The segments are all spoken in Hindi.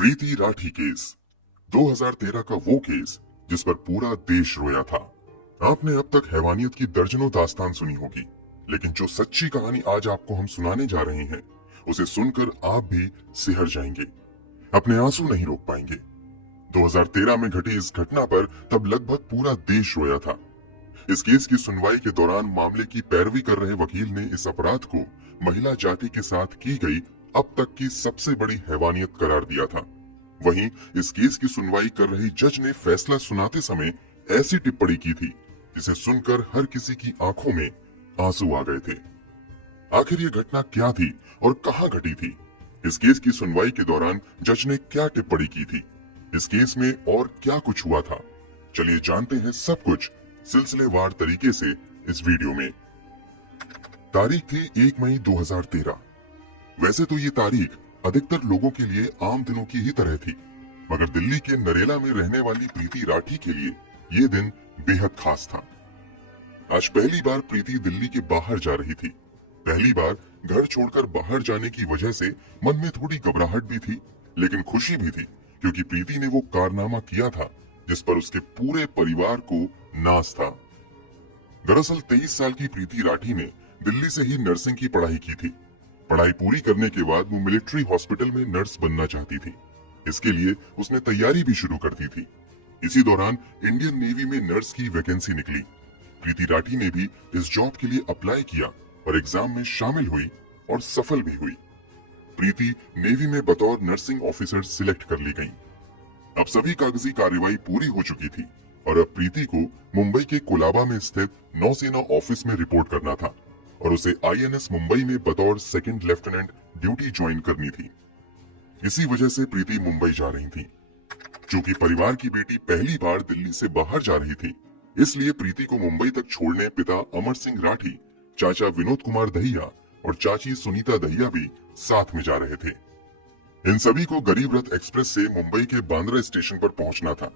प्रीति राठी केस 2013 का वो केस जिस पर पूरा देश रोया था। आपने अब तक हैवानियत की दर्जनों दास्तान सुनी होगी, लेकिन जो सच्ची कहानी आज आपको हम सुनाने जा रहे हैं उसे सुनकर आप भी सिहर जाएंगे, अपने आंसू नहीं रोक पाएंगे। 2013 में घटी इस घटना पर तब लगभग पूरा देश रोया था। इस केस की सुनवाई के दौरान मामले की पैरवी कर रहे वकील ने इस अपराध को महिला जाति के साथ की गई अब तक की सबसे बड़ी हैवानियत करार दिया था। वहीं इस केस की सुनवाई कर रही जज ने फैसला सुनाते समय ऐसी टिप्पणी की थी जिसे सुनकर हर किसी की आंखों में आंसू आ गए थे। आखिर ये घटना क्या थी और कहां घटी थी? इस केस की सुनवाई के दौरान जज ने क्या टिप्पणी की थी? इस केस में और क्या कुछ हुआ था? चलिए जानते हैं सब कुछ सिलसिलेवार तरीके से इस वीडियो में। तारीख थी 1 मई 2013। वैसे तो ये तारीख अधिकतर लोगों के लिए आम दिनों की ही तरह थी, मगर दिल्ली के नरेला में रहने वाली प्रीति राठी के लिए ये दिन बेहद खास था। आज पहली बार प्रीति दिल्ली के बाहर जा रही थी। पहली बार घर छोड़कर बाहर जाने की वजह से मन में थोड़ी घबराहट भी थी, लेकिन खुशी भी थी, क्योंकि प्रीति ने वो कारनामा किया था जिस पर उसके पूरे परिवार को नाज था। दरअसल 23 साल की प्रीति राठी ने दिल्ली से ही नर्सिंग की पढ़ाई की थी। पढ़ाई पूरी करने के बाद वो मिलिट्री हॉस्पिटल में नर्स बनना चाहती थी। इसके लिए उसने तैयारी भी शुरू कर दी थी। इसी दौरान इंडियन नेवी में नर्स की वैकेंसी निकली। प्रीति राठी ने भी इस जॉब के लिए अप्लाई किया और एग्जाम में शामिल हुई और सफल भी हुई। प्रीति नेवी में बतौर नर्सिंग ऑफिसर सिलेक्ट कर ली गई। अब सभी कागजी कार्यवाही पूरी हो चुकी थी और अब प्रीति को मुंबई के कोलाबा में स्थित नौसेना ऑफिस में रिपोर्ट करना था और उसे आईएनएस मुंबई में बतौर सेकंड लेफ्टिनेंट ड्यूटी ज्वाइन करनी थी। इसी वजह से प्रीति मुंबई जा रही थी। चूंकि परिवार की बेटी पहली बार दिल्ली से बाहर जा रही थी, इसलिए प्रीति को मुंबई तक छोड़ने पिता अमर सिंह राठी, चाचा विनोद कुमार दहिया और चाची सुनीता दहिया भी साथ में जा रहे थे। इन सभी को गरीब रथ एक्सप्रेस से मुंबई के बांद्रा स्टेशन पर पहुंचना था।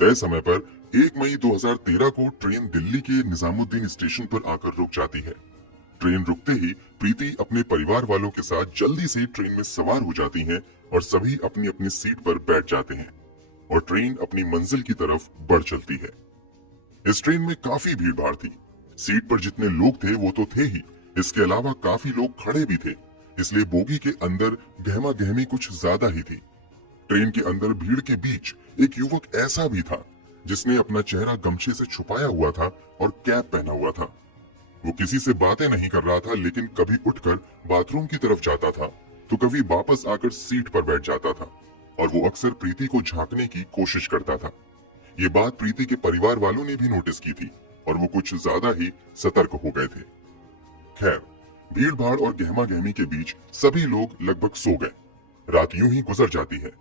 तय समय पर 1 मई 2013 को ट्रेन दिल्ली के निजामुद्दीन स्टेशन पर आकर रुक जाती है। ट्रेन रुकते ही प्रीति अपने परिवार वालों के साथ जल्दी से ट्रेन में सवार हो जाती हैं और सभी अपनी अपनी सीट पर बैठ जाते हैं और ट्रेन अपनी मंजिल की तरफ बढ़ चलती है। इस ट्रेन में काफी भीड़ भाड़ थी। सीट पर जितने लोग थे वो तो थे ही, इसके अलावा काफी लोग खड़े भी थे, इसलिए बोगी के अंदर गहमा गहमी कुछ ज्यादा ही थी। ट्रेन के अंदर भीड़ के बीच एक युवक ऐसा भी था जिसने अपना चेहरा गमछे से छुपाया हुआ था और कैप पहना हुआ था। वो किसी से बातें नहीं कर रहा था, लेकिन कभी उठकर बाथरूम की तरफ जाता था तो कभी वापस आकर सीट पर बैठ जाता था और वो अक्सर प्रीति को झांकने की कोशिश करता था। ये बात प्रीति के परिवार वालों ने भी नोटिस की थी और वो कुछ ज्यादा ही सतर्क हो गए थे। खैर, भीड़ भाड़ और गहमा गहमी के बीच सभी लोग लगभग सो गए। रात यूं ही गुजर जाती है।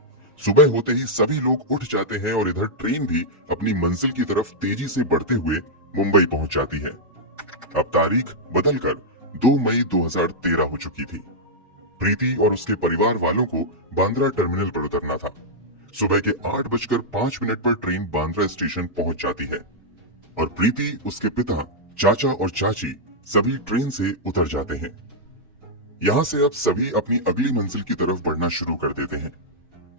सुबह होते ही सभी लोग उठ जाते हैं और इधर ट्रेन भी अपनी मंजिल की तरफ तेजी से बढ़ते हुए मुंबई पहुंच जाती है। अब तारीख बदलकर 2 मई 2013 हो चुकी थी। प्रीति और उसके परिवार वालों को बांद्रा टर्मिनल पर उतरना था। सुबह के 8:05 पर ट्रेन बांद्रा स्टेशन पहुंच जाती है और प्रीति, उसके पिता, चाचा और चाची सभी ट्रेन से उतर जाते हैं। यहाँ से अब सभी अपनी अगली मंजिल की तरफ बढ़ना शुरू कर देते हैं।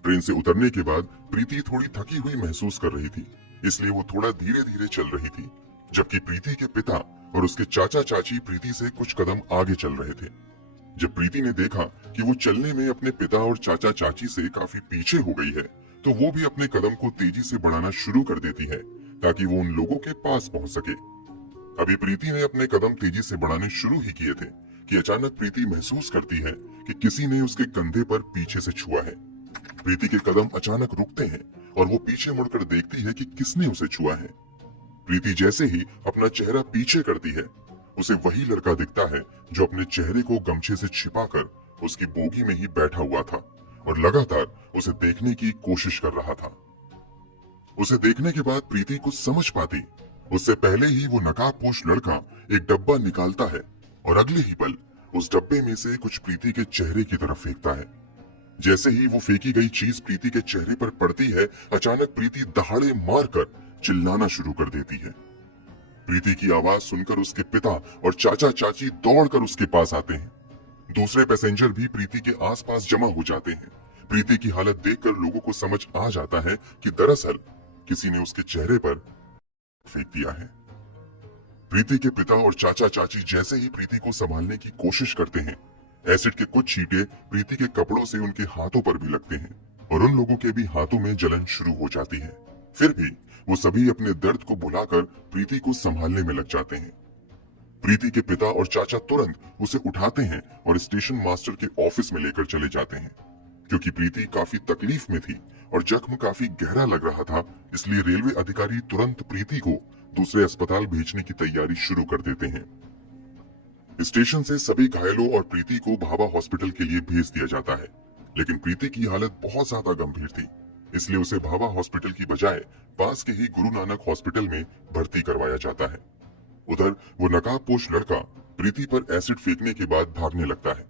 ट्रेन से उतरने के बाद प्रीति थोड़ी थकी हुई महसूस कर रही थी, इसलिए वो थोड़ा धीरे धीरे चल रही थी, जबकि प्रीति के पिता और उसके चाचा चाची प्रीति से कुछ कदम आगे चल रहे थे। जब प्रीति ने देखा कि वो चलने में अपने पिता और चाचा चाची से काफी पीछे हो गई है, तो वो भी अपने कदम को तेजी से बढ़ाना शुरू कर देती है ताकि वो उन लोगों के पास पहुंच सके। अभी प्रीति ने अपने कदम तेजी से बढ़ाने शुरू ही किए थे कि अचानक प्रीति महसूस करती है कि किसी ने उसके कंधे पर पीछे से छुआ है। प्रीति के कदम अचानक रुकते हैं और वो पीछे मुड़कर देखती है कि किसने उसे छुआ है। प्रीति जैसे ही अपना चेहरा पीछे करती है, उसे वही लड़का दिखता है जो अपने चेहरे को गमछे से छिपाकर उसकी बोगी में ही बैठा हुआ था और लगातार उसे देखने की कोशिश कर रहा था। उसे देखने के बाद प्रीति कुछ समझ पाती उससे पहले ही वो नकाबपोश लड़का एक डब्बा निकालता है और अगले ही पल उस डब्बे में से कुछ प्रीति के चेहरे की तरफ फेंकता है। जैसे ही वो फेंकी गई चीज प्रीति के चेहरे पर पड़ती है, अचानक प्रीति दहाड़े मारकर चिल्लाना शुरू कर देती है। प्रीति की आवाज सुनकर उसके पिता और चाचा चाची दौड़कर उसके पास आते हैं। दूसरे पैसेंजर भी प्रीति के आसपास जमा हो जाते हैं, प्रीति की हालत देखकर लोगों को समझ आ जाता है कि दरअसल किसी ने उसके चेहरे पर फेंक दिया है। प्रीति के पिता और चाचा चाची जैसे ही प्रीति को संभालने की कोशिश करते हैं, एसिड के कुछ छींटे प्रीति के कपड़ों से उनके हाथों पर भी लगते हैं और उन लोगों के भी हाथों में जलन शुरू हो जाती है। फिर भी वो सभी अपने दर्द को भुलाकर प्रीति को संभालने में लग जाते हैं। प्रीति के पिता और चाचा तुरंत उसे उठाते हैं और स्टेशन मास्टर के ऑफिस में लेकर चले जाते हैं। क्योंकि प्रीति काफी तकलीफ में थी और जख्म काफी गहरा लग रहा था, इसलिए रेलवे अधिकारी तुरंत प्रीति को दूसरे अस्पताल भेजने की तैयारी शुरू कर देते हैं। स्टेशन से सभी घायलों और प्रीति को भाभा हॉस्पिटल के लिए भेज दिया जाता है, लेकिन प्रीति की हालत बहुत ज्यादा गंभीर थी, इसलिए उसे भाभा हॉस्पिटल की बजाय पास के ही गुरु नानक हॉस्पिटल में भर्ती करवाया जाता है। उधर वो नकाबपोश लड़का प्रीति पर एसिड फेंकने के बाद भागने लगता है।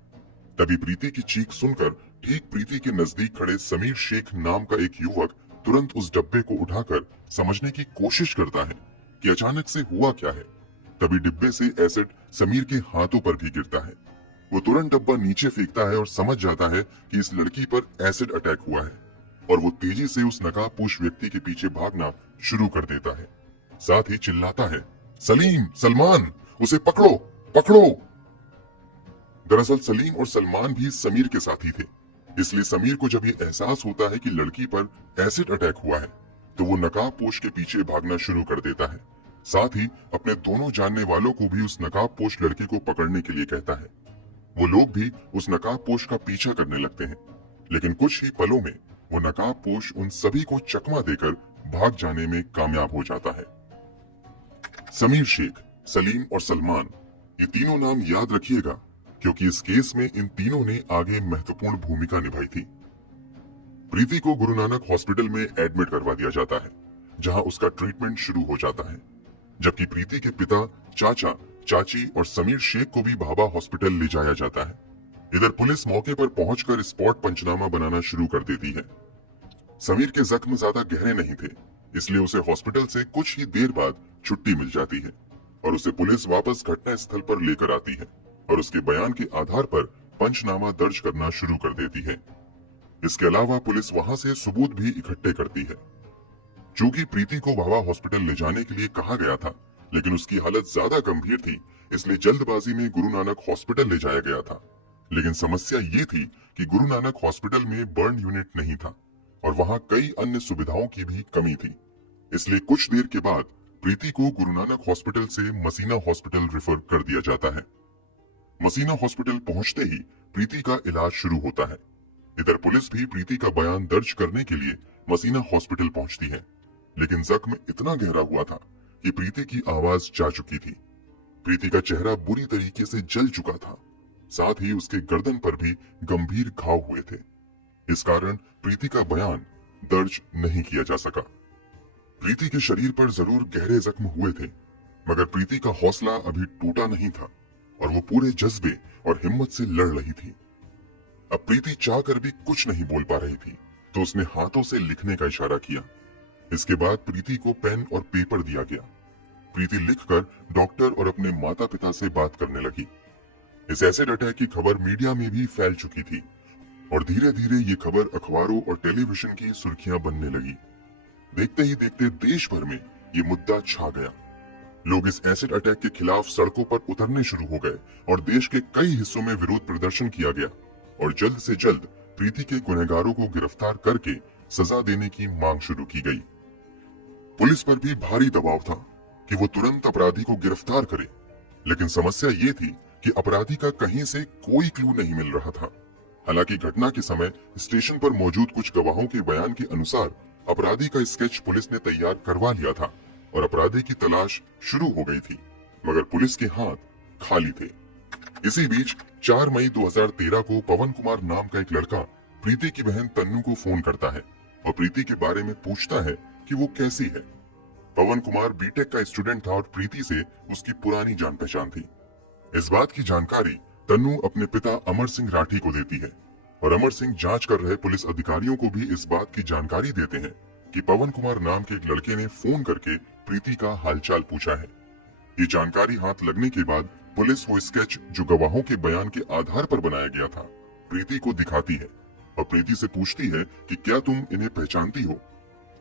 तभी प्रीति की चीख सुनकर ठीक प्रीति के नजदीक खड़े समीर शेख नाम का एक युवक तुरंत उस डब्बे को उठाकर समझने की कोशिश करता है कि अचानक से हुआ क्या है। तभी डिब्बे से एसिड समीर के हाथों पर भी गिरता है। वो तुरंत डब्बा नीचे फेंकता है और समझ जाता है कि इस लड़की पर एसिड अटैक हुआ है और वो तेजी से उस नकाबपोश व्यक्ति के पीछे भागना शुरू कर देता है। साथ ही चिल्लाता है, सलीम, सलमान, उसे पकड़ो, पकड़ो। दरअसल सलीम और सलमान भी समीर के साथी थे, इसलिए समीर को जब ये एहसास होता है कि लड़की पर एसिड अटैक हुआ है, तो वो नकाबपोश के पीछे भागना शुरू कर देता है। साथ ही अपने दोनों जानने वालों को भी उस नकाबपोश लड़के को पकड़ने के लिए कहता है। वो लोग भी उस नकाबपोश का पीछा करने लगते हैं, लेकिन कुछ ही पलों में वो नकाबपोश उन सभी को चकमा देकर भाग जाने में कामयाब हो जाता है। समीर शेख, सलीम और सलमान, ये तीनों नाम याद रखिएगा, क्योंकि इस केस में इन तीनों ने आगे महत्वपूर्ण भूमिका निभाई थी। प्रीति को गुरु नानक हॉस्पिटल में एडमिट करवा दिया जाता है, जहां उसका ट्रीटमेंट शुरू हो जाता है, जबकि प्रीति के पिता, चाचा, चाची और समीर शेख को भी भाभा हॉस्पिटल ले जाया जाता है। इधर पुलिस मौके पर पहुंचकर स्पॉट पंचनामा बनाना शुरू कर देती है। समीर के जख्म ज्यादा गहरे नहीं थे, इसलिए उसे हॉस्पिटल से कुछ ही देर बाद छुट्टी मिल जाती है और उसे पुलिस वापस घटना स्थल पर लेकर आती है और उसके बयान के आधार पर पंचनामा दर्ज करना शुरू कर देती है। इसके अलावा पुलिस वहां से सबूत भी इकट्ठे करती है। चूंकि प्रीति को भाभा हॉस्पिटल ले जाने के लिए कहा गया था, लेकिन उसकी हालत ज्यादा गंभीर थी, इसलिए जल्दबाजी में गुरु नानक हॉस्पिटल ले जाया गया था। लेकिन समस्या ये थी कि गुरु नानक हॉस्पिटल में बर्न यूनिट नहीं था और वहां कई अन्य सुविधाओं की भी कमी थी। इसलिए कुछ देर के बाद प्रीति को गुरु नानक हॉस्पिटल से मसीना हॉस्पिटल रेफर कर दिया जाता है। मसीना हॉस्पिटल पहुंचते ही प्रीति का इलाज शुरू होता है। इधर पुलिस भी प्रीति का बयान दर्ज करने के लिए मसीना हॉस्पिटल पहुंचती है, लेकिन जख्म इतना गहरा हुआ था कि प्रीति की आवाज जा चुकी थी। प्रीति का चेहरा बुरी तरीके से जल चुका था, साथ ही उसके गर्दन पर भी गंभीर घाव हुए थे। इस कारण प्रीति का बयान दर्ज नहीं किया जा सका। प्रीति के शरीर पर जरूर गहरे जख्म हुए थे, मगर प्रीति का हौसला अभी टूटा नहीं था और वो पूरे जज्बे और हिम्मत से लड़ रही थी। अब प्रीति चाहकर भी कुछ नहीं बोल पा रही थी, तो उसने हाथों से लिखने का इशारा किया। इसके बाद प्रीति को पेन और पेपर दिया गया। प्रीति लिखकर डॉक्टर और अपने माता पिता से बात करने लगी। इस एसिड अटैक की खबर मीडिया में भी फैल चुकी थी और धीरे धीरे ये खबर अखबारों और टेलीविजन की सुर्खियां बनने लगी। देखते ही देखते देश भर में ये मुद्दा छा गया। लोग इस एसिड अटैक के खिलाफ सड़कों पर उतरने शुरू हो गए और देश के कई हिस्सों में विरोध प्रदर्शन किया गया और जल्द से जल्द प्रीति के गुनहगारों को गिरफ्तार करके सजा देने की मांग शुरू की गई। पुलिस पर भी भारी दबाव था कि वो तुरंत अपराधी को गिरफ्तार करे, लेकिन समस्या ये थी कि अपराधी का कहीं से कोई क्लू नहीं मिल रहा था। हालांकि घटना के समय स्टेशन पर मौजूद कुछ गवाहों के बयान के अनुसार अपराधी का स्केच पुलिस ने तैयार करवा लिया था और अपराधी की तलाश शुरू हो गई थी, मगर पुलिस के हाथ खाली थे। इसी बीच 4 मई 2013 को पवन कुमार नाम का एक लड़का प्रीति की बहन तन्नू को फोन करता है और प्रीति के बारे में पूछता है कि वो कैसी है। पवन कुमार बीटेक का स्टूडेंट था और प्रीति से उसकी पुरानी जान पहचान थी। इस बात की जानकारी तन्नू अपने पिता अमर सिंह राठी को देती है और अमर सिंह जांच कर रहे पुलिस अधिकारियों को भी इस बात की जानकारी देते हैं कि पवन कुमार नाम के एक लड़के ने फोन करके प्रीति का हालचाल पूछा है। ये जानकारी हाथ लगने के बाद पुलिस वो स्केच जो गवाहों के बयान के आधार पर बनाया गया था प्रीति को दिखाती है और प्रीति से पूछती है कि क्या तुम इन्हें पहचानती हो।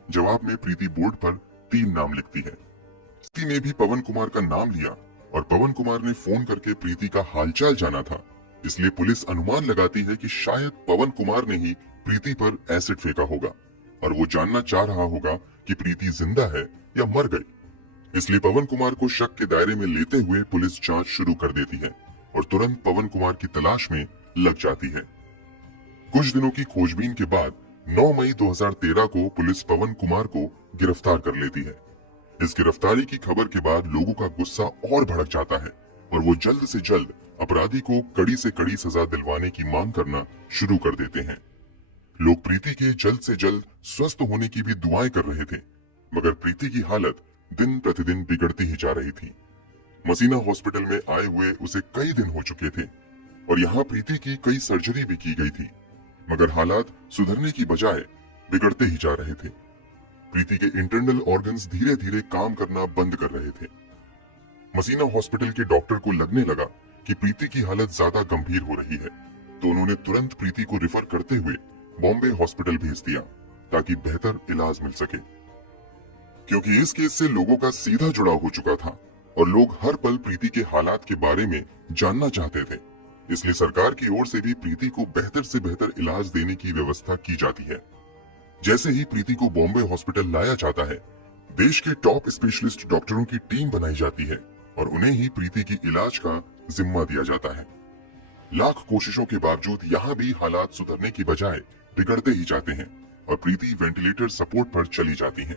जवाब में प्रीति बोर्ड पर 3 नाम लिखती है। प्रीति ने भी पवन कुमार का नाम लिया और पवन कुमार ने फोन करके प्रीति का हालचाल जाना था, इसलिए पुलिस अनुमान लगाती है कि शायद पवन कुमार ने ही प्रीति पर एसिड फेंका होगा और वो जानना चाह रहा होगा कि प्रीति जिंदा है या मर गई। इसलिए पवन कुमार को शक के दायरे में लेते हुए पुलिस जांच शुरू कर देती है और तुरंत पवन कुमार की तलाश में लग जाती है। कुछ दिनों की खोजबीन के बाद 9 मई 2013 को पुलिस पवन कुमार को गिरफ्तार कर लेती है। इस गिरफ्तारी की खबर के बाद लोगों का गुस्सा और भड़क जाता है और वो जल्द से जल्द अपराधी को कड़ी से कड़ी सजा दिलवाने की मांग करना शुरू कर देते हैं। लोग प्रीति के जल्द से जल्द स्वस्थ होने की भी दुआएं कर रहे थे, मगर प्रीति की हालत दिन प्रतिदिन बिगड़ती ही जा रही थी। मसीना हॉस्पिटल में आए हुए उसे कई दिन हो चुके थे और यहाँ प्रीति की कई सर्जरी भी की गई थी, मगर हालात सुधरने की बजाय बिगड़ते ही जा रहे थे। प्रीति के इंटरनल ऑर्गन्स धीरे धीरे काम करना बंद कर रहे थे। मसीना हॉस्पिटल के डॉक्टर को लगने लगा कि प्रीति की हालत ज्यादा गंभीर हो रही है, तो उन्होंने तुरंत प्रीति को रिफर करते हुए बॉम्बे हॉस्पिटल भेज दिया ताकि बेहतर इलाज मिल सके। क्योंकि इस केस से लोगों का सीधा जुड़ाव हो चुका था और लोग हर पल प्रीति के हालात के बारे में जानना चाहते थे, इसलिए सरकार की ओर से भी प्रीति को बेहतर से बेहतर इलाज देने की व्यवस्था की जाती है। जैसे ही प्रीति को बॉम्बे हॉस्पिटल लाया जाता है, देश के टॉप स्पेशलिस्ट डॉक्टरों की टीम बनाई जाती है और उन्हें ही प्रीति की इलाज का जिम्मा दिया जाता है। लाख कोशिशों के बावजूद यहाँ भी हालात सुधरने की बजाय बिगड़ते ही जाते हैं और प्रीति वेंटिलेटर सपोर्ट पर चली जाती हैं।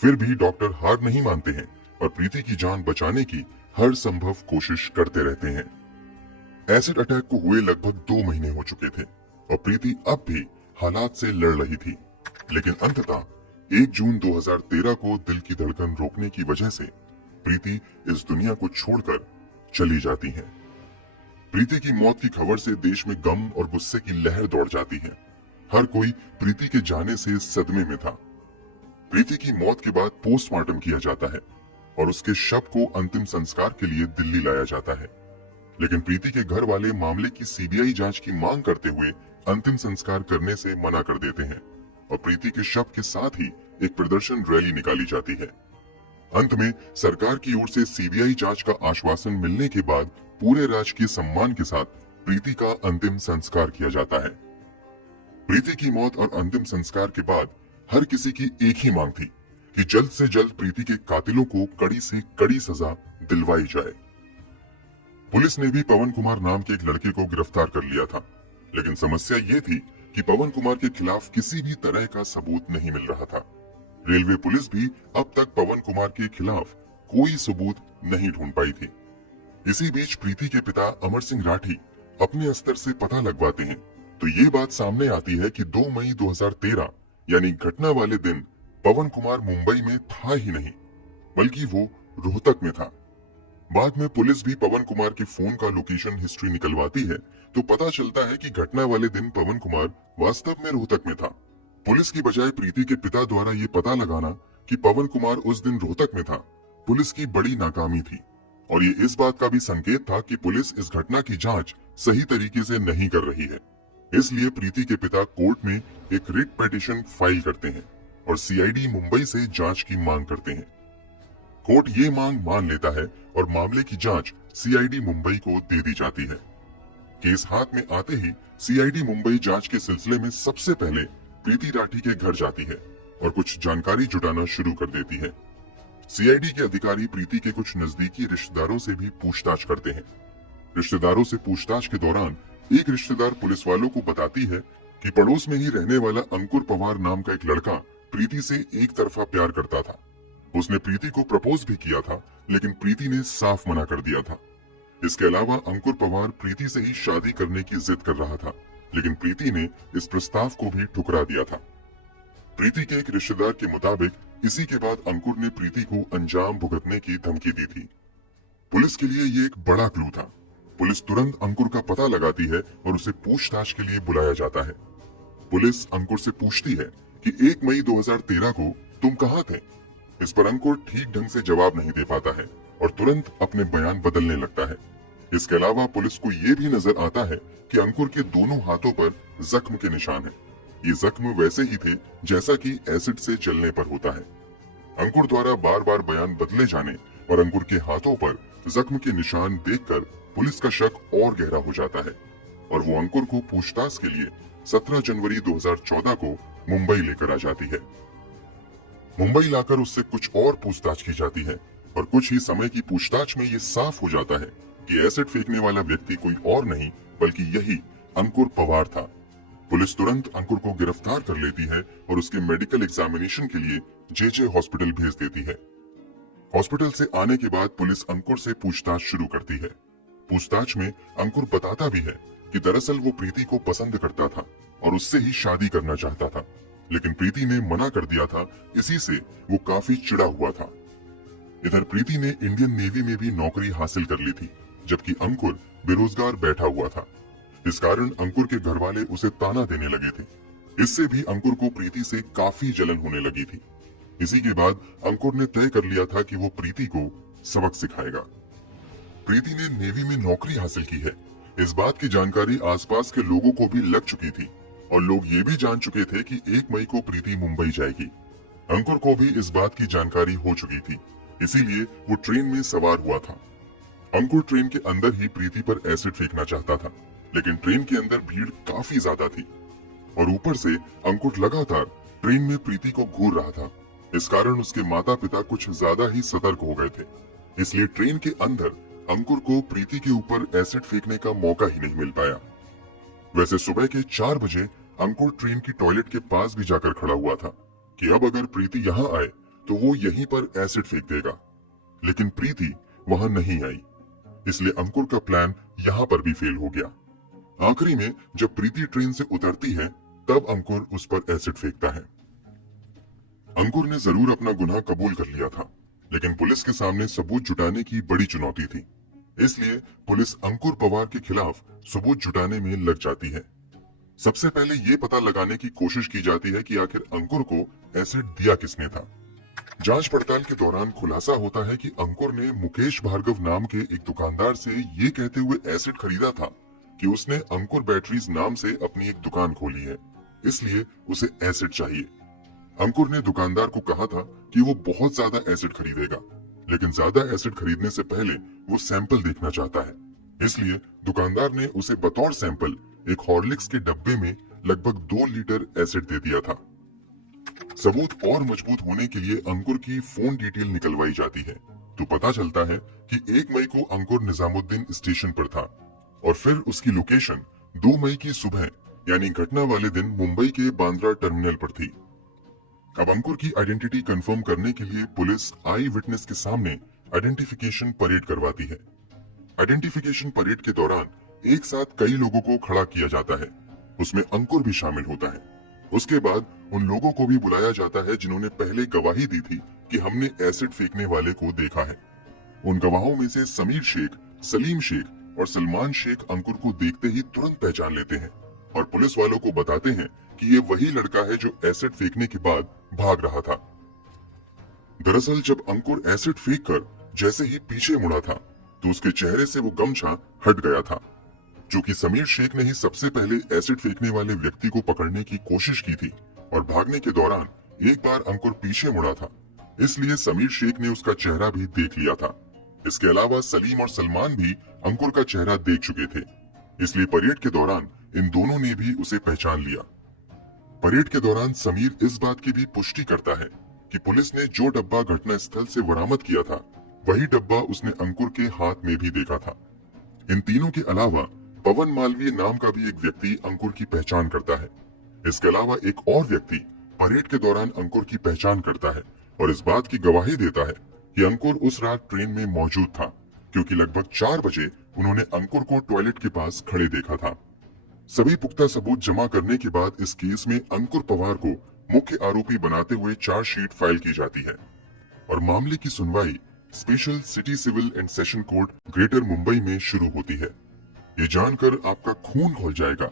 फिर भी डॉक्टर हार नहीं मानते हैं और प्रीति की जान बचाने की हर संभव कोशिश करते रहते हैं। एसिड अटैक को हुए लगभग 2 महीने हो चुके थे और प्रीति अब भी हालात से लड़ रही थी, लेकिन अंततः 1 जून 2013 को दिल की धड़कन रोकने की वजह से प्रीति इस दुनिया को छोड़कर चली जाती है। प्रीति की मौत की खबर से देश में गम और गुस्से की लहर दौड़ जाती है। हर कोई प्रीति के जाने से सदमे में था। प्रीति की मौत के बाद पोस्टमार्टम किया जाता है और उसके शव को अंतिम संस्कार के लिए दिल्ली लाया जाता है, लेकिन प्रीति के घर वाले मामले की सीबीआई जांच की मांग करते हुए अंतिम संस्कार करने से मना कर देते हैं और प्रीति के शव के साथ ही एक प्रदर्शन रैली निकाली जाती है। अंत में सरकार की ओर से सीबीआई जांच का आश्वासन मिलने के बाद पूरे राजकीय सम्मान के साथ प्रीति का अंतिम संस्कार किया जाता है। प्रीति की मौत और अंतिम संस्कार के बाद हर किसी की एक ही मांग थी कि जल्द से जल्द प्रीति के कातिलों को कड़ी से कड़ी सजा दिलवाई जाए। पुलिस ने भी पवन कुमार नाम के एक लड़के को गिरफ्तार कर लिया था, लेकिन समस्या ये थी कि पवन कुमार के खिलाफ किसी भी तरह का सबूत नहीं मिल रहा था। रेलवे पुलिस भी अब तक पवन कुमार के खिलाफ कोई सबूत नहीं ढूंढ पाई थी। इसी बीच प्रीति के पिता अमर सिंह राठी अपने स्तर से पता लगवाते हैं तो ये बात सामने आती है कि 2 मई 2013 यानी घटना वाले दिन पवन कुमार मुंबई में था ही नहीं, बल्कि वो रोहतक में था। बाद में पुलिस भी पवन कुमार के फोन का लोकेशन हिस्ट्री निकलवाती है तो पता चलता है कि घटना वाले दिन पवन कुमार वास्तव में रोहतक में था। पुलिस की बजाय प्रीति के पिता द्वारा ये पता लगाना कि पवन कुमार उस दिन रोहतक में था, पुलिस की बड़ी नाकामी थी और ये इस बात का भी संकेत था कि पुलिस इस घटना की जांच सही तरीके से नहीं कर रही है। इसलिए प्रीति के पिता कोर्ट में एक रिट पिटीशन फाइल करते हैं और सीआईडी मुंबई से जांच की मांग करते हैं। कोर्ट ये मांग मान लेता है और मामले की जांच सीआईडी मुंबई को दे दी जाती है। केस हाथ में आते ही सीआईडी मुंबई जांच के सिलसिले में सबसे पहले प्रीति राठी के घर जाती है और कुछ जानकारी जुटाना शुरू कर देती है। सीआईडी के अधिकारी प्रीति के कुछ नजदीकी रिश्तेदारों से भी पूछताछ करते हैं। रिश्तेदारों से पूछताछ के दौरान एक रिश्तेदार पुलिस वालों को बताती है कि पड़ोस में ही रहने वाला अंकुर पवार नाम का एक लड़का प्रीति से एक तरफा प्यार करता था। उसने प्रीति को प्रपोज भी किया था, लेकिन प्रीति ने साफ मना कर दिया था। इसके अलावा अंकुर पवार प्रीति से ही शादी करने की जिद कर रहा था, लेकिन प्रीति ने इस प्रस्ताव को भी ठुकरा दिया था। प्रीति के एक रिश्तेदार के मुताबिक इसी के बाद अंकुर ने प्रीति को अंजाम भुगतने की धमकी दी थी। पुलिस के लिए ये एक बड़ा क्लू था। पुलिस तुरंत अंकुर का पता लगाती है और उसे पूछताछ के लिए बुलाया जाता है। पुलिस अंकुर से पूछती है कि 1 मई 2013 को तुम कहाँ थे? इस पर अंकुर ठीक ढंग से जवाब नहीं दे पाता है और तुरंत अपने बयान बदलने लगता है। इसके अलावा पुलिस को ये भी नजर आता है कि अंकुर के दोनों हाथों पर जख्म के निशान हैं। ये जख्म वैसे ही थे जैसा कि एसिड से जलने पर होता है। अंकुर द्वारा बार बार बयान बदले जाने और अंकुर के हाथों पर जख्म के निशान देखकर पुलिस का शक और गहरा हो जाता है और वो अंकुर को पूछताछ के लिए 17 जनवरी 2014 को मुंबई लेकर आ जाती है। मुंबई लाकर उससे कुछ और पूछताछ की जाती है और कुछ ही समय की पूछताछ में ये साफ हो जाता है कि एसिड फेंकने वाला व्यक्ति कोई और नहीं बल्कि यही अंकुर पवार था। पुलिस तुरंत अंकुर को गिरफ्तार कर लेती है और उसके मेडिकल एग्जामिनेशन के लिए जेजे हॉस्पिटल भेज देती है। हॉस्पिटल से आने के बाद पुलिस अंकुर से पूछताछ शुरू करती है। पूछताछ में अंकुर बताता भी है कि दरअसल वो प्रीति को पसंद करता था और उससे ही शादी करना चाहता था, लेकिन प्रीति ने मना कर दिया था। इसी से वो काफी चिढ़ा हुआ था। इधर प्रीति ने इंडियन नेवी में भी नौकरी हासिल कर ली थी, जबकि अंकुर बेरोजगार बैठा हुआ था। इस कारण अंकुर के घर वाले उसे ताना देने लगे थे। इससे भी अंकुर को प्रीति से काफी जलन होने लगी थी। इसी के बाद अंकुर ने तय कर लिया था कि वो प्रीति को सबक सिखाएगा। प्रीति ने नेवी में नौकरी हासिल की है, इस बात की जानकारी आसपास के लोगों को भी लग चुकी थी और लोग ये भी जान चुके थे कि 1 मई को प्रीति मुंबई जाएगी। अंकुर को भी इस बात की जानकारी हो चुकी थी, इसीलिए वो ट्रेन में सवार हुआ था। अंकुर ट्रेन के अंदर ही प्रीति पर एसिड फेंकना चाहता था, लेकिन ट्रेन के अंदर भीड़ काफी ज्यादा थी और ऊपर से अंकुर लगातार ट्रेन में प्रीति को घूर रहा था। इस कारण उसके माता पिता कुछ ज्यादा ही सतर्क हो गए थे, इसलिए ट्रेन के अंदर अंकुर को प्रीति के ऊपर एसिड फेंकने का मौका ही नहीं मिल पाया। वैसे सुबह के 4 बजे अंकुर ट्रेन की टॉयलेट के पास भी जाकर खड़ा हुआ था कि अब अगर प्रीति यहाँ आए तो वो यहीं पर एसिड फेंक देगा, लेकिन प्रीति वहां नहीं आई, इसलिए अंकुर का प्लान यहाँ पर भी फेल हो गया। आखिरी में जब प्रीति ट्रेन से उतरती है तब अंकुर उस पर एसिड फेंकता है। अंकुर ने जरूर अपना गुनाह कबूल कर लिया था, लेकिन पुलिस के सामने सबूत जुटाने की बड़ी चुनौती थी, इसलिए पुलिस अंकुर पवार के खिलाफ सबूत जुटाने में लग जाती है। सबसे पहले ये पता लगाने की कोशिश की जाती है कि आखिर अंकुर को एसिड दिया किसने था। जांच पड़ताल के दौरान खुलासा होता है कि अंकुर ने मुकेश भार्गव नाम के एक दुकानदार से ये कहते हुए एसिड खरीदा था कि उसने अंकुर बैटरीज नाम से अपनी एक दुकान खोली है, इसलिए उसे एसिड चाहिए। अंकुर ने दुकानदार को कहा था कि वो बहुत ज्यादा एसिड खरीदेगा, लेकिन ज्यादा एसिड खरीदने से पहले वो सैंपल देखना चाहता है, इसलिए दुकानदार ने उसे बतौर सैंपल एक हॉर्लिक्स के डब्बे में लगभग 2 लीटर एसिड दे दिया था। सबूत और मजबूत होने के लिए अंकुर की फोन डिटेल निकलवाई जाती है, तो पता चलता है कि 1 मई को अंकुर निजामुद्दीन स्टेशन पर था और फिर उसकी लोकेशन 2 मई की सुबह यानी घटना वाले दिन मुंबई के बांद्रा टर्मिनल पर थी। अब अंकुर की आइडेंटिटी कंफर्म करने के लिए पुलिस आई विटनेस के सामने आइडेंटिफिकेशन परेड करवाती है। आइडेंटिफिकेशन परेड के दौरान एक साथ कई लोगों को खड़ा किया जाता है, उसमें अंकुर भी शामिल होता है। उसके बाद उन लोगों को भी बुलाया जाता है जिन्होंने पहले गवाही दी थी कि हमने एसिड फेंकने वाले को देखा है। उन गवाहों में से समीर शेख, सलीम शेख और सलमान शेख अंकुर को देखते ही तुरंत पहचान लेते हैं और पुलिस वालों को बताते हैं कि ये वही लड़का है जो एसिड फेंकने के बाद भाग रहा था। दरअसल जब अंकुर एसिड फेंक कर जैसे ही पीछे मुड़ा था तो उसके चेहरे से वो गमछा हट गया था, जो कि समीर शेख ने ही सबसे पहले एसिड फेंकने वाले व्यक्ति को पकड़ने की कोशिश की थी और भागने के दौरान एक बार अंकुर पीछे मुड़ा था, इसलिए समीर शेख ने उसका चेहरा भी देख लिया था। इसके अलावा सलीम और सलमान भी अंकुर का चेहरा देख चुके थे, इसलिए परेड के दौरान इन दोनों ने भी उसे पहचान लिया। परेड के दौरान समीर इस बात की भी पुष्टि करता है कि पुलिस ने जो डब्बा घटना स्थल से बरामद किया था वही डब्बा उसने अंकुर के हाथ में भी देखा था। इन तीनों के अलावा पवन मालवीय नाम का भी एक व्यक्ति अंकुर की पहचान करता है। इसके अलावा एक और व्यक्ति परेड के दौरान अंकुर की पहचान करता है और इस बात की गवाही देता है कि अंकुर उस रात ट्रेन में मौजूद था, क्योंकि लगभग 4 बजे उन्होंने अंकुर को टॉयलेट के पास खड़े देखा था। सभी पुख्ता सबूत जमा करने के बाद इस केस में अंकुर पवार को मुख्य आरोपी बनाते हुए चार्जशीट फाइल की जाती है और मामले की सुनवाई special city civil and session court greater Mumbai में शुरू होती है। ये जानकर आपका खून खौल जाएगा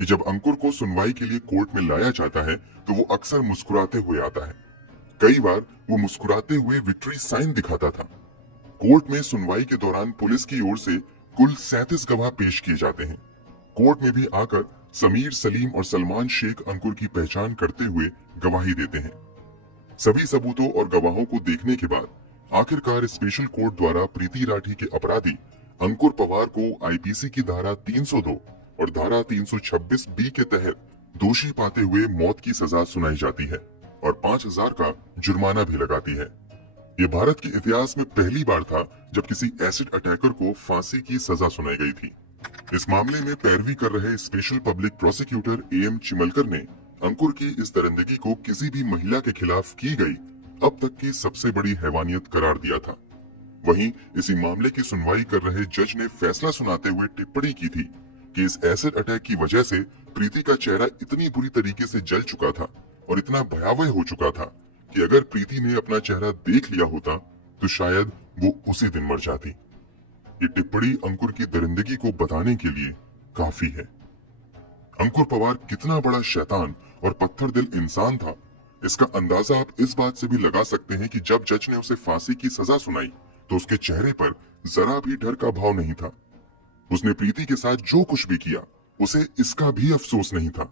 कि जब अंकुर को सुनवाई के लिए कोर्ट में लाया जाता है तो वो अक्सर मुस्कुराते हुए आता है। कई बार वो मुस्कुराते हुए विक्ट्री साइन दिखाता था। कोर्ट में सुनवाई के दौरान पुलिस की ओर से कुल 37 गवाह पेश किए जाते हैं। कोर्ट में भी आकर समीर, सलीम और सलमान शेख अंकुर की पहचान करते हुए गवाही देते हैं। सभी सबूतों और गवाहों को देखने के बाद आखिरकार स्पेशल कोर्ट द्वारा प्रीति राठी के अपराधी अंकुर पवार को आईपीसी की धारा 302 और धारा 326 बी के तहत दोषी पाते हुए मौत की सजा सुनाई जाती है और 5,000 का जुर्माना भी लगाती है। ये भारत के इतिहास में पहली बार था जब किसी एसिड अटैकर को फांसी की सजा सुनाई गई थी। इस मामले में पैरवी कर रहे स्पेशल पब्लिक प्रोसिक्यूटर एएम चिमलकर ने अंकुर की इस दरिंदगी को किसी भी महिला के खिलाफ की गई अब तक की सबसे बड़ी हैवानियत करार दिया था। वहीं इसी मामले की सुनवाई कर रहे जज ने फैसला सुनाते हुए टिप्पणी की थी कि इस एसिड अटैक की वजह से प्रीति का चेहरा इतनी बुरी तरीके से जल चुका था और इतना भयावह हो चुका था कि अगर प्रीति ने अपना चेहरा देख लिया होता तो शायद वो उसी दिन मर जाती। ये टिप्पणी अंकुर की दरिंदगी को बताने के लिए काफी है। अंकुर पवार कितना बड़ा शैतान और पत्थर दिल इंसान था, इसका अंदाजा आप इस बात से भी लगा सकते हैं कि जब जज ने उसे फांसी की सजा सुनाई तो उसके चेहरे पर जरा भी डर का भाव नहीं था। उसने प्रीति के साथ जो कुछ भी किया उसे इसका भी अफसोस नहीं था।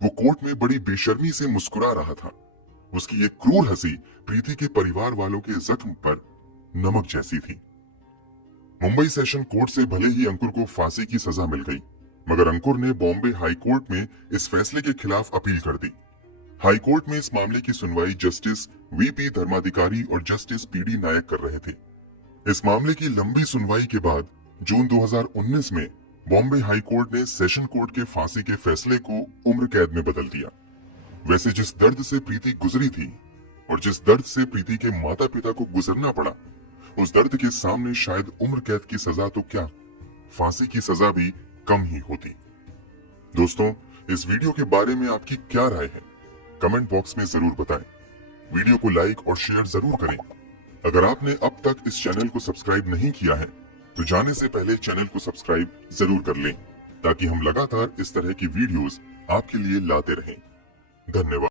वो कोर्ट में बड़ी बेशर्मी से मुस्कुरा रहा था। उसकी ये क्रूर हंसी प्रीति के परिवार वालों के जख्म पर नमक जैसी थी। मुंबई सेशन कोर्ट से भले ही अंकुर को फांसी की सजा मिल गई, मगर अंकुर ने बॉम्बे हाई कोर्ट में इस फैसले के खिलाफ अपील कर दी। हाई कोर्ट में इस मामले की सुनवाई जस्टिस वीपी धर्माधिकारी और जस्टिस पीडी नायक कर रहे थे। इस मामले की लंबी सुनवाई के बाद जून 2019 में बॉम्बे हाई कोर्ट ने सेशन कोर्ट के फांसी के फैसले को उम्र कैद में बदल दिया। वैसे जिस दर्द से प्रीति गुजरी थी और जिस दर्द से प्रीति के माता पिता को गुजरना पड़ा, उस दर्द के सामने शायद उम्र कैद की सजा तो क्या, फांसी की सजा भी कम ही होती। दोस्तों, इस वीडियो के बारे में आपकी क्या राय है? कमेंट बॉक्स में जरूर बताएं। वीडियो को लाइक और शेयर जरूर करें। अगर आपने अब तक इस चैनल को सब्सक्राइब नहीं किया है तो जाने से पहले चैनल को सब्सक्राइब जरूर कर लें ताकि हम लगातार इस तरह की वीडियोस आपके लिए लाते रहें। धन्यवाद।